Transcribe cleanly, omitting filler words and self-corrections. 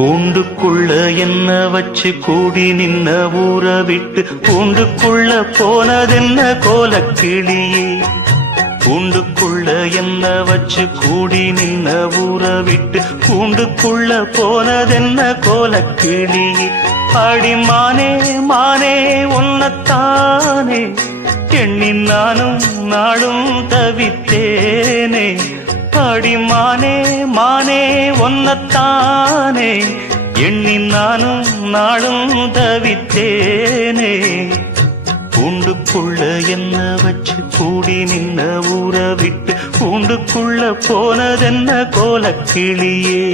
கூண்டுக்குள்ள என்ன வச்சு கூடி நின்ன ஊற விட்டு கூண்டுக்குள்ள போனதென்ன கோலக்கிளியே. கூண்டுக்குள்ள என்ன வச்சு கூடி நின்ன ஊற விட்டு கூண்டுக்குள்ள போனதென்ன கோலக்கிளியே. அடிமானே மானே உன்னத்தானே எண்ணி நானும் நாடும் தவித்தேனே. அடிமானே மானே ஒன்னத்தானே எண்ணி நானும் நாளும் தவித்தேனே. கூண்டுக்குள்ள என்ன வச்சு கூடி நின்ன ஊற விட்டு கூண்டுக்குள்ள போனதென்ன கோலக்கிளியே.